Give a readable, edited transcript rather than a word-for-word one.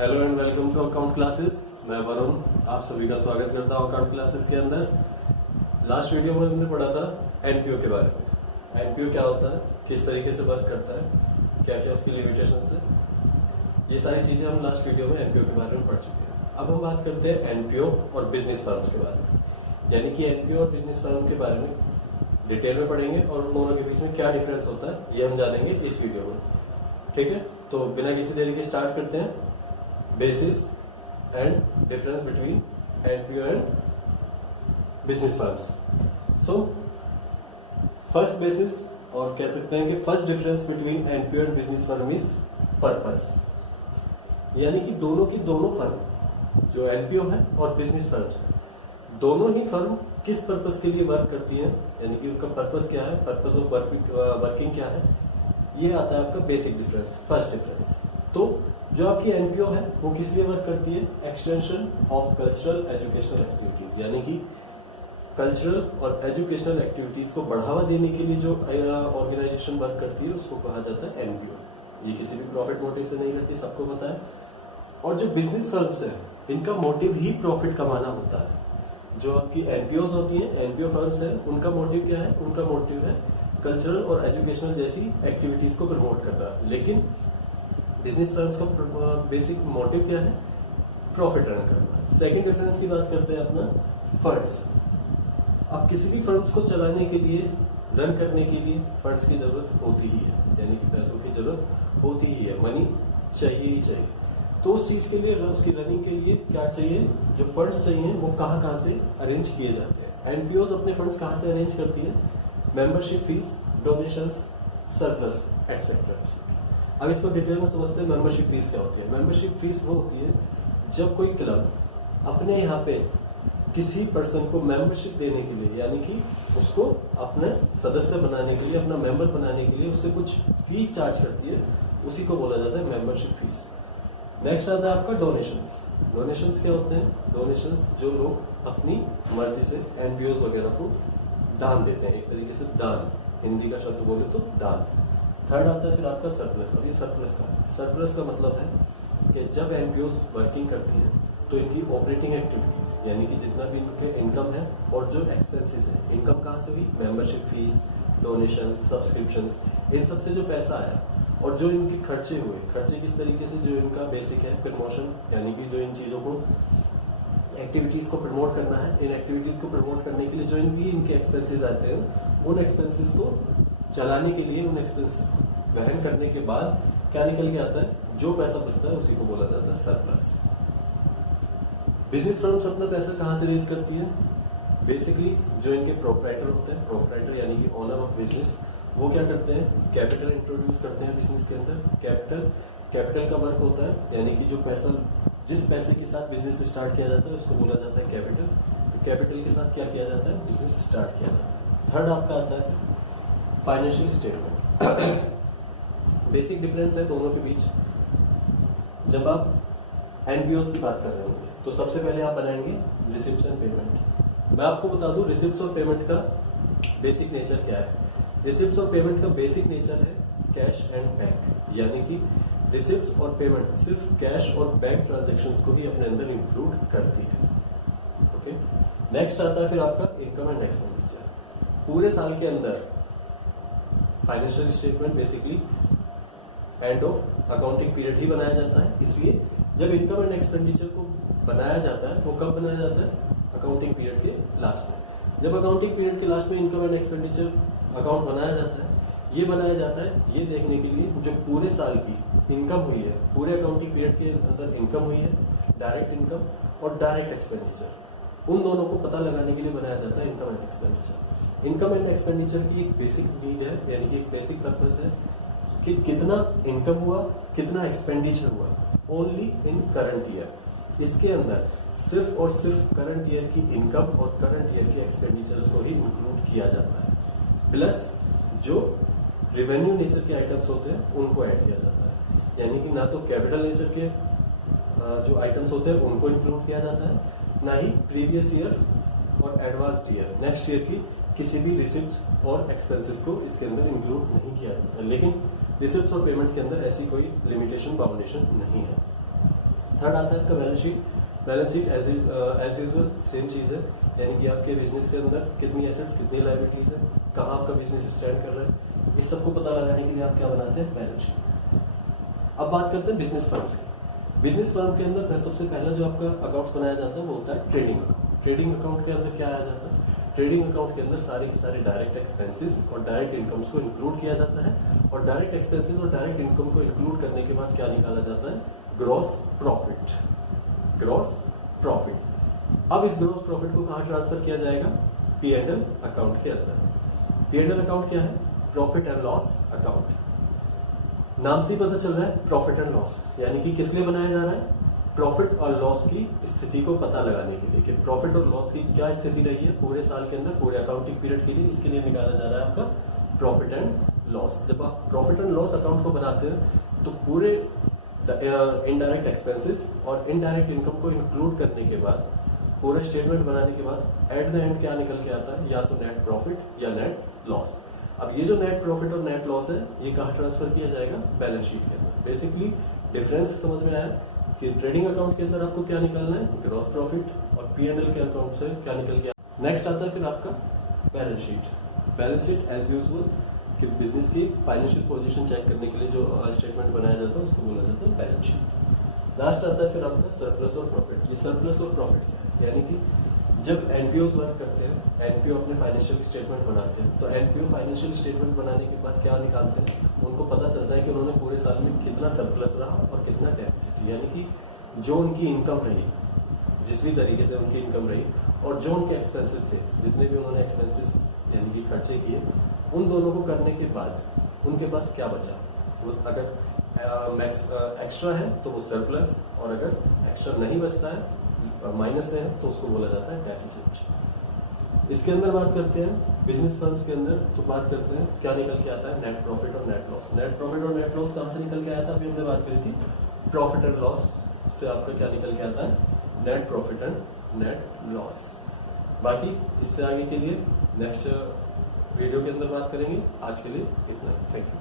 Hello and welcome to account classes. मैं वरुण आप सभी का स्वागत करता हूं अकाउंट क्लासेस के अंदर। लास्ट वीडियो में हमने पढ़ा था एनपीओ के बारे में। एनपीओ क्या होता है, किस तरीके से वर्क करता है, क्या क्या उसकी लिमिटेशंस है, ये सारी चीजें हम लास्ट वीडियो में एनपीओ के बारे में पढ़ चुके हैं। अब हम बात करते हैं एनपीओ और बिजनेस फर्म्स के बारे में, यानी कि एनपीओ और बिजनेस फर्म के बारे में डिटेल में पढ़ेंगे और उन दोनों के बीच में क्या डिफरेंस होता है ये हम जानेंगे इस वीडियो में। ठीक है, तो बिना किसी देरी के स्टार्ट करते हैं। Basis and difference between NPO and business firms. So first basis और कह सकते हैं कि first difference between NPO and business firm is purpose, यानी कि दोनों की दोनों फर्म जो एनपीओ है और बिजनेस फर्म्स है, दोनों ही फर्म किस पर्पस के लिए वर्क करती हैं, यानी कि उनका पर्पस क्या है, पर्पस ऑफ वर्किंग क्या है, ये आता है आपका बेसिक डिफरेंस, फर्स्ट डिफरेंस। तो जो आपकी एनपीओ है वो किस लिए वर्क करती है, extension of cultural educational activities, यानी कि कल्चरल और एजुकेशनल एक्टिविटीज को बढ़ावा देने के लिए जो ऑर्गेनाइजेशन वर्क करती है उसको कहा जाता है एनपीओ। ये किसी भी प्रॉफिट मोटिव से नहीं करती, सबको पता है। और जो बिजनेस फर्म्स है इनका मोटिव ही प्रॉफिट कमाना होता है। जो आपकी एनपीओ होती है, एनपीओ फर्म्स है, उनका मोटिव क्या है, उनका मोटिव है कल्चरल और एजुकेशनल जैसी एक्टिविटीज को प्रमोट करना। लेकिन बिजनेस फर्म्स का बेसिक मोटिव क्या है, प्रॉफिट अर्न करना। सेकंड डिफरेंस की बात करते हैं अपना फंड्स। अब किसी भी फर्म्स को चलाने के लिए, रन करने के लिए फंड्स की जरूरत होती ही है, यानी कि पैसों की जरूरत होती ही है, मनी चाहिए ही चाहिए। तो उस चीज के लिए, उसकी रनिंग के लिए क्या चाहिए, जो फंड्स चाहिए वो कहाँ से अरेंज किए जाते हैं। एनपीओ अपने फंड्स कहाँ से अरेंज करती है, membership fees, donations, surplus etcetera. अब इसको डिटेल में समझते हैं। मेंबरशिप फीस क्या होती है। मेंबरशिप फीस वो होती है जब कोई क्लब अपने यहाँ पे किसी पर्सन को मेंबरशिप देने के लिए, यानी कि उसको अपने सदस्य बनाने के लिए, अपना मेंबर बनाने के लिए उससे कुछ फीस चार्ज करती है, उसी को बोला जाता है मेंबरशिप फीस। नेक्स्ट आता है आपका डोनेशंस। डोनेशंस क्या होते हैं, डोनेशंस जो लोग अपनी मर्जी से एनपीओ वगैरह को दान देते हैं, एक तरीके से दान, हिंदी का शब्द बोले तो दान। थर्ड आता है फिर आपका सरप्लस। और ये सरप्लस का मतलब है कि जब एनपीओ वर्किंग करती है तो इनकी ऑपरेटिंग एक्टिविटीज, यानी कि जितना भी इनके इनकम है और जो एक्सपेंसेस है, इनकम कहाँ से हुई, मेंबरशिप फीस, डोनेशन, सब्सक्रिप्शंस, इन सब से जो पैसा आया और जो इनके खर्चे हुए, खर्चे किस तरीके से, जो इनका बेसिक है प्रमोशन, यानी कि जो इन चीजों को, एक्टिविटीज को प्रमोट करना है, इन एक्टिविटीज को प्रमोट करने के लिए जो इनके एक्सपेंसेस आते हैं, उन एक्सपेंसेस को चलाने के लिए, उन एक्सपेंसेस को वहन करने के बाद क्या निकल के आता है, जो पैसा बचता है उसी को बोला जाता है सरप्लस। बिजनेस फर्म्स अपना पैसा कहाँ से रेज करती है, बेसिकली जो इनके प्रोपराइटर होते हैं, प्रोपराइटर यानी कि ओनर ऑफ बिजनेस, वो क्या करते हैं, कैपिटल इंट्रोड्यूस करते हैं बिजनेस के अंदर। कैपिटल का वर्क होता है, यानी कि जो पैसा, जिस पैसे के साथ बिजनेस स्टार्ट किया जाता है उसको बोला जाता है कैपिटल। तो कैपिटल के साथ क्या किया जाता है, बिजनेस स्टार्ट किया जाता है। थर्ड आपका आता है फाइनेंशियल स्टेटमेंट। बेसिक डिफरेंस है दोनों के बीच। जब आप एनपीओ की बात कर रहे होंगे तो सबसे पहले आप बनाएंगे रिसिप्ट्स एंड पेमेंट। मैं आपको बता दूं रिसिप्ट्स और पेमेंट का बेसिक नेचर क्या है। रिसिप्ट्स और पेमेंट का बेसिक नेचर है कैश एंड बैंक, यानी कि रिसिप्ट्स और पेमेंट सिर्फ कैश और बैंक ट्रांजेक्शन्स को ही अपने अंदर इंक्लूड करती है। ओके, नेक्स्ट आता है फिर आपका इनकम एंड एक्सपेंडिचर। पूरे साल के अंदर financial statement basically end of accounting period ही बनाया जाता है, इसलिए जब इनकम एंड एक्सपेंडिचर को बनाया जाता है वो कब बनाया जाता है, अकाउंटिंग पीरियड के लास्ट में। जब अकाउंटिंग पीरियड के लास्ट में इनकम एंड एक्सपेंडिचर अकाउंट बनाया जाता है, ये बनाया जाता है ये देखने के लिए जो पूरे साल की इनकम हुई है, पूरे अकाउंटिंग पीरियड के अंदर इनकम हुई है, डायरेक्ट इनकम और डायरेक्ट एक्सपेंडिचर, उन दोनों को पता लगाने के लिए बनाया जाता है income and expenditure. Income and expenditure की एक बेसिक नीड है, यानी कि एक बेसिक पर्पस है कि कितना इनकम हुआ, कितना एक्सपेंडिचर हुआ, ओनली इन करंट ईयर। इसके अंदर सिर्फ और सिर्फ करंट ईयर की इनकम और करंट ईयर के एक्सपेंडिचर्स को ही इंक्लूड किया जाता है, प्लस जो रेवेन्यू नेचर के आइटम्स होते हैं उनको ऐड किया जाता है। यानी कि ना तो कैपिटल नेचर के जो आइटम्स होते हैं उनको इंक्लूड किया जाता है, ना ही प्रीवियस ईयर और एडवांस्ड ईयर, नेक्स्ट ईयर की किसी भी रिसिप्ट्स और एक्सपेंसेस को इसके अंदर इंक्लूड नहीं किया जाता। लेकिन रिसिप्ट्स और पेमेंट के अंदर ऐसी कोई लिमिटेशन, बाउंडेशन नहीं है। थर्ड आता है आपका balance sheet. Balance sheet as usual same चीज है, यानी कि आपके बिजनेस के अंदर कितनी एसेट्स कितनी लायबिलिटीज है, कहाँ आपका बिजनेस स्टैंड कर रहा है, इस सबको पता लगाने के लिए आप क्या बनाते हैं, बैलेंस शीट। अब बात करते हैं बिजनेस फर्म्स की। बिजनेस फर्म के अंदर सबसे पहला जो आपका अकाउंट बनाया जाता है वो होता है ट्रेडिंग अकाउंट। ट्रेडिंग अकाउंट के अंदर क्या आया जाता है, ट्रेडिंग अकाउंट के अंदर सारे के सारे डायरेक्ट एक्सपेंसेस और डायरेक्ट इनकम्स को इंक्लूड किया जाता है, और डायरेक्ट एक्सपेंसेस और डायरेक्ट इनकम को इंक्लूड करने के बाद क्या निकाला जाता है, ग्रॉस प्रॉफिट। Gross profit. अब इस ग्रॉस प्रॉफिट को कहां ट्रांसफर किया जाएगा, P&L अकाउंट के अंदर। P&L अकाउंट क्या है, प्रॉफिट एंड लॉस अकाउंट। नाम से ही पता चल रहा है प्रॉफिट एंड लॉस, यानी कि किस लिए बनाया जा रहा है, प्रॉफिट और लॉस की स्थिति को पता लगाने के लिए कि प्रॉफिट और लॉस की क्या स्थिति रही है पूरे साल के अंदर, पूरे अकाउंटिंग पीरियड के लिए, इसके लिए निकाला जा रहा है आपका प्रॉफिट एंड लॉस। जब आप प्रॉफिट एंड लॉस अकाउंट को बनाते हैं तो पूरे इनडायरेक्ट एक्सपेंसेस और इनडायरेक्ट इनकम को इंक्लूड करने के बाद, पूरा स्टेटमेंट बनाने के बाद एट द एंड क्या निकल के आता है, या तो नेट प्रॉफिट या नेट लॉस। अब ये जो नेट प्रॉफिट और नेट लॉस है ये कहाँ ट्रांसफर किया जाएगा, बैलेंस शीट के अंदर। बेसिकली डिफरेंस समझ में आया कि ट्रेडिंग अकाउंट के अंदर आपको क्या निकालना है, ग्रॉस प्रॉफिट, और P&L के अकाउंट से क्या निकल गया। नेक्स्ट आता है फिर आपका balance sheet. Balance sheet as usual कि बिजनेस की फाइनेंशियल पोजीशन चेक करने के लिए जो स्टेटमेंट बनाया जाता है उसको बोला जाता है बैलेंस शीट। लास्ट आता है फिर आपका सरप्लस और प्रॉफिट। ये सरप्लस और प्रॉफिट क्या है, यानी कि जब एनपीओ वर्क करते हैं, एनपीओ अपने फाइनेंशियल स्टेटमेंट बनाते हैं, तो एनपीओ फाइनेंशियल स्टेटमेंट बनाने के बाद क्या निकालते हैं, उनको पता चलता है कि उन्होंने पूरे साल में कितना सरप्लस रहा और कितना डेफिसिट, यानी कि जो उनकी इनकम रही, जिस भी तरीके से उनकी इनकम रही, और जो उनके एक्सपेंसेस थे, जितने भी उन्होंने एक्सपेंसेस यानी कि खर्चे किए, उन दोनों को करने के बाद उनके पास क्या बचा। वो अगर एक्स्ट्रा है तो वो सरप्लस, और अगर एक्स्ट्रा नहीं बचता है, माइनस में है, तो उसको बोला जाता है डेफिसिट। इसके अंदर बात करते हैं बिजनेस फर्म्स के अंदर, तो बात करते हैं क्या निकल के आता है, नेट प्रॉफिट और नेट लॉस। नेट प्रॉफिट और नेट लॉस कहां से निकल के आया था, अभी हमने बात करी थी, प्रॉफिट एंड लॉस से आपका क्या निकल के आता है, net profit and net loss. बाकी इससे आगे के लिए नेक्स्ट वीडियो के अंदर बात करेंगे। आज के लिए इतना ही, थैंक यू।